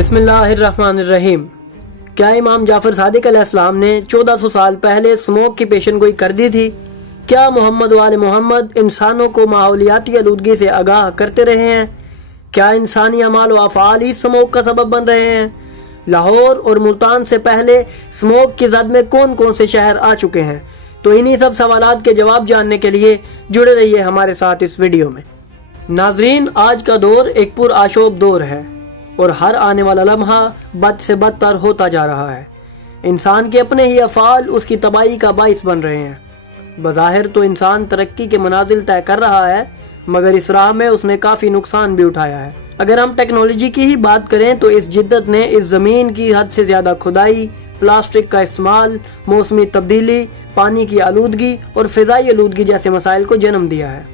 बिस्मिल्लाहिर्रहमानिर्रहीम। क्या इमाम जाफ़र सादिक अलैहिस्सलाम ने 1400 साल पहले स्मोक की पेशन गोई कर दी थी? क्या मोहम्मद वाले मोहम्मद इंसानों को माहौलियाती आलूदगी से आगाह करते रहे हैं? क्या इंसानी अमाल व अफ़आल ही स्मोक का सबब बन रहे हैं? लाहौर और मुल्तान से पहले स्मोक की जद में कौन कौन से शहर आ चुके हैं? तो इन्हीं सब सवालात के जवाब जानने के लिए जुड़े रहिए हमारे साथ इस वीडियो में। नाजरीन, आज का दौर एक पुरआशोब दौर है और हर आने वाला लम्हा बद से बदतर होता जा रहा है। इंसान के अपने ही अफ़आल उसकी तबाही का बाइस बन रहे हैं। बज़ाहिर तो इंसान तरक्की के मनाजिल तय कर रहा है, मगर इस राह में उसने काफ़ी नुकसान भी उठाया है। अगर हम टेक्नोलॉजी की ही बात करें तो इस जिद्दत ने इस ज़मीन की हद से ज़्यादा खुदाई, प्लास्टिक का इस्तेमाल, मौसमी तब्दीली, पानी की आलूदगी और फ़िज़ाई आलूदगी जैसे मसाइल को जन्म दिया है।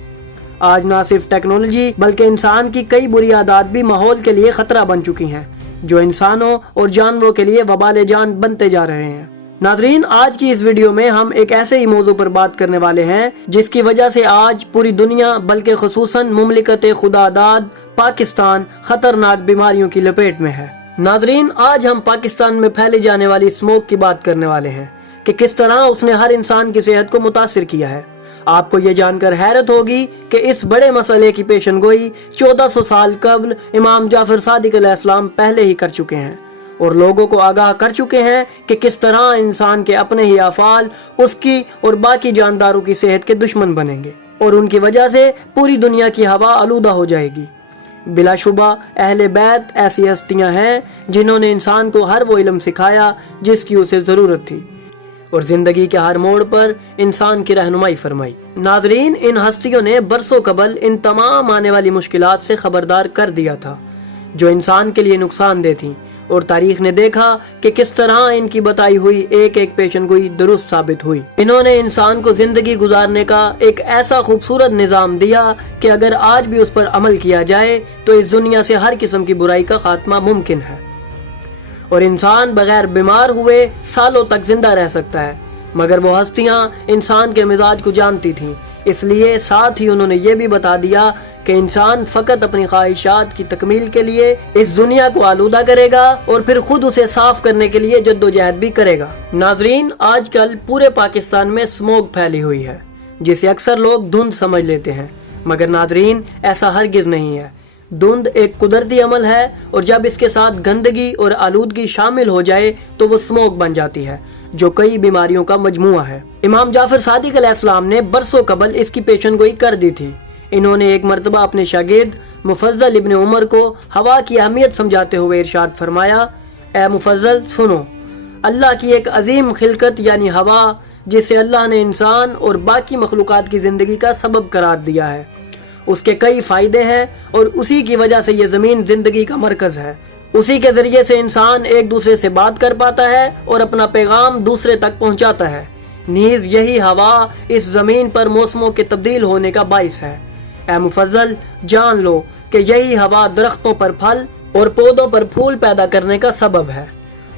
आज ना सिर्फ टेक्नोलॉजी बल्कि इंसान की कई बुरी आदत भी माहौल के लिए खतरा बन चुकी हैं, जो इंसानों और जानवरों के लिए वबाल जान बनते जा रहे हैं। नाजरीन, आज की इस वीडियो में हम एक ऐसे ही मौजू पर बात करने वाले हैं जिसकी वजह से आज पूरी दुनिया बल्कि खुसूसन मुमलिकत खुदादाद पाकिस्तान खतरनाक बीमारियों की लपेट में है। नाजरीन, आज हम पाकिस्तान में फैली जाने वाली स्मोक की बात करने वाले हैं कि किस तरह उसने हर इंसान की सेहत को मुतासिर किया है। आपको ये जानकर हैरत होगी कि इस बड़े मसले की पेशन गोई 1400 साल कबल इमाम जाफर सादिक अलैहिस्सलाम पहले ही कर चुके हैं और लोगों को आगाह कर चुके हैं कि किस तरह इंसान के अपने ही अफ़आल उसकी और बाकी जानदारों की सेहत के दुश्मन बनेंगे और उनकी वजह से पूरी दुनिया की हवा आलूदा हो जाएगी। बिलाशुबा अहले बैत ऐसी हस्तियां हैं जिन्होंने इंसान को हर वो इल्म सिखाया जिसकी उसे ज़रूरत थी और जिंदगी के हर मोड़ पर इंसान की रहनुमाई फरमाई। नाजरीन, इन हस्तियों ने बरसों कबल इन तमाम आने वाली मुश्किलात से खबरदार कर दिया था जो इंसान के लिए नुकसानदेह थी, और तारीख ने देखा कि किस तरह इनकी बताई हुई एक एक पेशन गोई दुरुस्त साबित हुई। इन्होंने इंसान को जिंदगी गुजारने का एक ऐसा खूबसूरत निज़ाम दिया कि अगर आज भी उस पर अमल किया जाए तो इस दुनिया से हर किस्म की बुराई का खात्मा मुमकिन है और इंसान बगैर बीमार हुए सालों तक जिंदा रह सकता है। मगर वो हस्तियां इंसान के मिजाज को जानती थीं, इसलिए साथ ही उन्होंने ये भी बता दिया कि इंसान फकत अपनी ख्वाहिशात की तकमील के लिए इस दुनिया को आलूदा करेगा और फिर खुद उसे साफ करने के लिए जद्दोजहद भी करेगा। नाजरीन, आजकल पूरे पाकिस्तान में स्मोक फैली हुई है जिसे अक्सर लोग धुंध समझ लेते हैं, मगर नाजरीन ऐसा हरगिज नहीं है। धुंध एक कुदरती अमल है और जब इसके साथ गंदगी और आलूदगी शामिल हो जाए तो वो स्मोक बन जाती है जो कई बीमारियों का मजमुआ है। इमाम जाफर सादिक अलैहिस्सलाम ने बरसों कबल इसकी पेशन गोई कर दी थी। इन्होंने एक मरतबा अपने शागिर्द मुफज्जल इब्न उमर को हवा की अहमियत समझाते हुए इरशाद फरमाया, ए मुफज्जल सुनो, अल्लाह की एक अजीम खिलकत यानी हवा जिसे अल्लाह ने इंसान और बाकी मखलूकात की जिंदगी का सबब करार दिया है, उसके कई फायदे हैं और उसी की वजह से ये ज़मीन जिंदगी का मरकज़ है। उसी के ज़रिए से इंसान एक दूसरे से बात कर पाता है और अपना पैगाम दूसरे तक पहुंचाता है। नीज़ यही हवा इस ज़मीन पर मौसमों के तब्दील होने का बाइस है। ए मुफज्जल, जान लो कि यही हवा दरख्तों पर फल और पौधों पर फूल पैदा करने का सबब है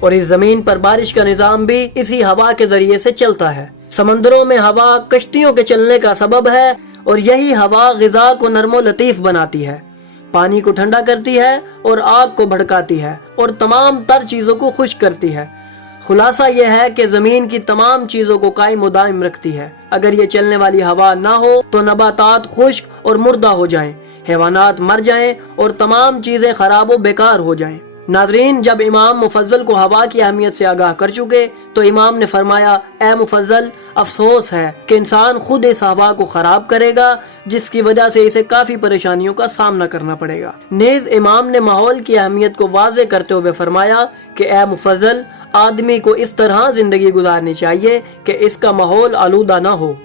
और इस ज़मीन पर बारिश का निज़ाम भी इसी हवा के ज़रिए से चलता है। समंदरों में हवा कश्तियों के चलने का सबब है और यही हवा ग़िज़ा को नर्मो लतीफ़ बनाती है, पानी को ठंडा करती है और आग को भड़काती है और तमाम तर चीज़ों को खुश्क करती है। खुलासा यह है कि ज़मीन की तमाम चीज़ों को कायम व दायम रखती है। अगर ये चलने वाली हवा ना हो तो नबातात खुश्क और मुर्दा हो जाएं, हैवानात मर जाएं और तमाम चीज़ें ख़राब व बेकार हो जाएं। नाजरीन, जब इमाम मुफज्जल को हवा की अहमियत से आगाह कर चुके तो इमाम ने फरमाया, ए मुफज्जल, अफसोस है कि इंसान खुद इस हवा को खराब करेगा जिसकी वजह से इसे काफ़ी परेशानियों का सामना करना पड़ेगा। नेज़ इमाम ने माहौल की अहमियत को वाज़े करते हुए फरमाया कि ए मुफज्जल, आदमी को इस तरह ज़िंदगी गुजारनी चाहिए कि इसका माहौल आलूदा ना हो,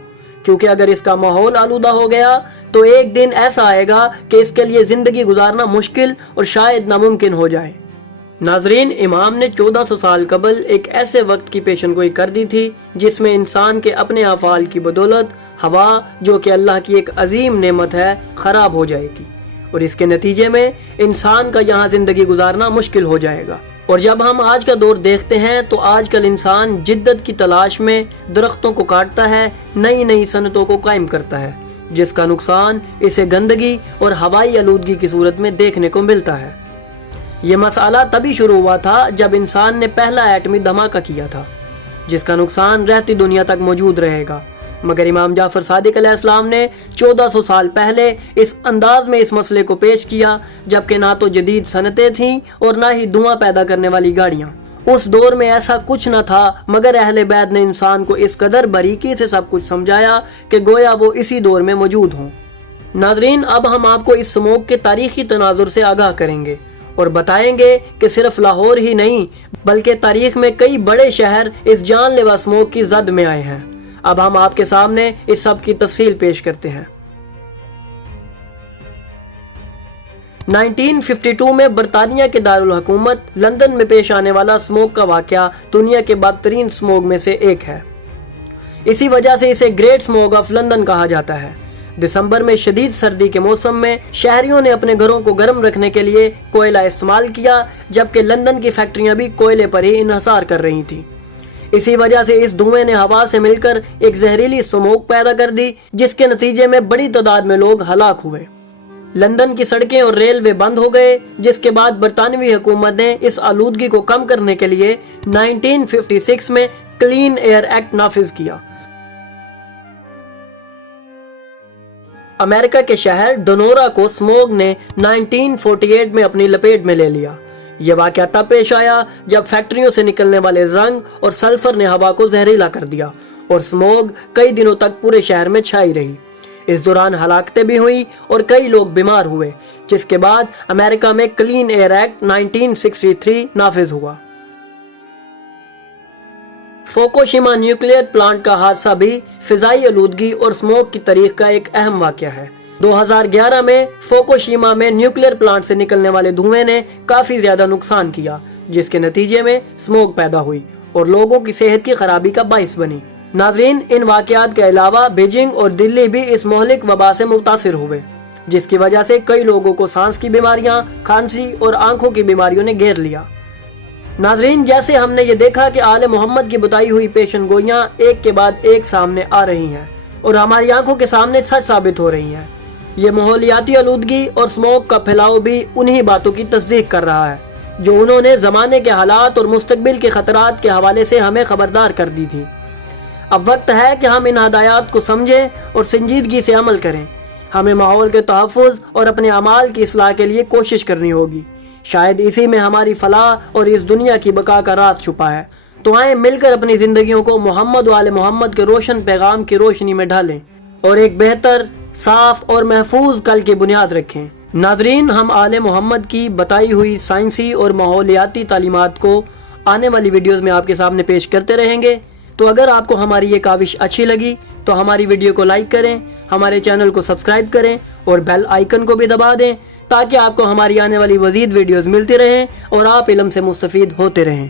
क्योंकि अगर इसका माहौल आलूदा हो गया तो एक दिन ऐसा आएगा कि इसके लिए ज़िंदगी गुजारना मुश्किल और शायद नामुमकिन हो जाए। नाजरीन, इमाम ने 1400 साल कबल एक ऐसे वक्त की पेशन गोई कर दी थी जिसमें इंसान के अपने अफ़आल की बदौलत हवा, जो कि अल्लाह की एक अजीम नेमत है, ख़राब हो जाएगी और इसके नतीजे में इंसान का यहाँ ज़िंदगी गुजारना मुश्किल हो जाएगा। और जब हम आज का दौर देखते हैं तो आजकल इंसान जिद्दत की तलाश में दरख्तों को काटता है, नई नई सनतों को कायम करता है, जिसका नुकसान इसे गंदगी और हवाई आलूदगी की सूरत में देखने को मिलता है। یہ مسئلہ تبھی شروع ہوا تھا جب انسان نے پہلا ایٹمی دھماکہ کیا تھا، جس کا نقصان رہتی دنیا تک موجود رہے گا، مگر امام جعفر صادق علیہ السلام نے 1400 سال پہلے اس انداز میں اس مسئلے کو پیش کیا جبکہ نہ تو جدید صنعتیں تھیں اور نہ ہی دھواں پیدا کرنے والی گاڑیاں۔ اس دور میں ایسا کچھ نہ تھا، مگر اہل بیت نے انسان کو اس قدر باریکی سے سب کچھ سمجھایا کہ گویا وہ اسی دور میں موجود ہوں۔ ناظرین، اب ہم آپ کو اس اسموگ کے تاریخی تناظر سے آگاہ کریں گے اور بتائیں گے کہ صرف لاہور ہی نہیں بلکہ تاریخ میں کئی بڑے شہر اس جان لیوا اسموگ کی زد میں آئے ہیں۔ اب ہم آپ کے سامنے اس سب کی تفصیل پیش کرتے ہیں۔ 1952 میں برطانیہ کے دارالحکومت لندن میں پیش آنے والا اسموگ کا واقعہ دنیا کے بدترین اسموگ میں سے ایک ہے۔ اسی وجہ سے اسے گریٹ اسموگ آف لندن کہا جاتا ہے۔ دسمبر میں شدید سردی کے موسم میں شہریوں نے اپنے گھروں کو گرم رکھنے کے لیے کوئلہ استعمال کیا، جبکہ لندن کی فیکٹریاں بھی کوئلے پر ہی انحصار کر رہی تھیں۔ اسی وجہ سے اس دھوئیں نے ہوا سے مل کر ایک زہریلی اسموگ پیدا کر دی، جس کے نتیجے میں بڑی تعداد میں لوگ ہلاک ہوئے۔ لندن کی سڑکیں اور ریلوے بند ہو گئے، جس کے بعد برطانوی حکومت نے اس آلودگی کو کم کرنے کے لیے 1956 میں کلین ایئر ایکٹ نافذ کیا۔ امریکہ کے شہر ڈونورا کو اسموگ نے 1948 میں اپنی لپیٹ میں لے لیا۔ یہ واقعہ تب پیش آیا جب فیکٹریوں سے نکلنے والے زنگ اور سلفر نے ہوا کو زہریلا کر دیا اور اسموگ کئی دنوں تک پورے شہر میں چھائی رہی۔ اس دوران ہلاکتیں بھی ہوئی اور کئی لوگ بیمار ہوئے، جس کے بعد امریکہ میں کلین ایئر ایکٹ 1963 نافذ ہوا۔ فوکوشیما نیوکلیئر پلانٹ کا حادثہ بھی فضائی آلودگی اور اسموگ کی تاریخ کا ایک اہم واقعہ ہے۔ 2011 میں فوکوشیما میں نیوکلیئر پلانٹ سے نکلنے والے دھوئیں نے کافی زیادہ نقصان کیا، جس کے نتیجے میں اسموگ پیدا ہوئی اور لوگوں کی صحت کی خرابی کا باعث بنی۔ ناظرین، ان واقعات کے علاوہ بیجنگ اور دلی بھی اس مہلک وبا سے متاثر ہوئے، جس کی وجہ سے کئی لوگوں کو سانس کی بیماریاں، کھانسی اور آنکھوں کی بیماریوں نے گھیر لیا۔ ناظرین، جیسے ہم نے یہ دیکھا کہ آل محمد کی بتائی ہوئی پیشن گوئیاں ایک کے بعد ایک سامنے آ رہی ہیں اور ہماری آنکھوں کے سامنے سچ ثابت ہو رہی ہیں، یہ ماحولیاتی آلودگی اور اسموگ کا پھیلاؤ بھی انہی باتوں کی تصدیق کر رہا ہے جو انہوں نے زمانے کے حالات اور مستقبل کے خطرات کے حوالے سے ہمیں خبردار کر دی تھی۔ اب وقت ہے کہ ہم ان ہدایات کو سمجھیں اور سنجیدگی سے عمل کریں۔ ہمیں ماحول کے تحفظ اور اپنے اعمال کی اصلاح کے لیے کوشش کرنی ہوگی۔ شاید اسی میں ہماری فلاح اور اس دنیا کی بقا کا راز چھپا ہے۔ تو آئیں مل کر اپنی زندگیوں کو محمد و آل محمد کے روشن پیغام کی روشنی میں ڈھالیں اور ایک بہتر، صاف اور محفوظ کل کی بنیاد رکھیں۔ ناظرین، ہم آل محمد کی بتائی ہوئی سائنسی اور ماحولیاتی تعلیمات کو آنے والی ویڈیوز میں آپ کے سامنے پیش کرتے رہیں گے۔ تو اگر آپ کو ہماری یہ کاوش اچھی لگی تو ہماری ویڈیو کو لائک کریں، ہمارے چینل کو سبسکرائب کریں اور بیل آئیکن کو بھی دبا دیں تاکہ آپ کو ہماری آنے والی مزید ویڈیوز ملتی رہیں اور آپ علم سے مستفید ہوتے رہیں۔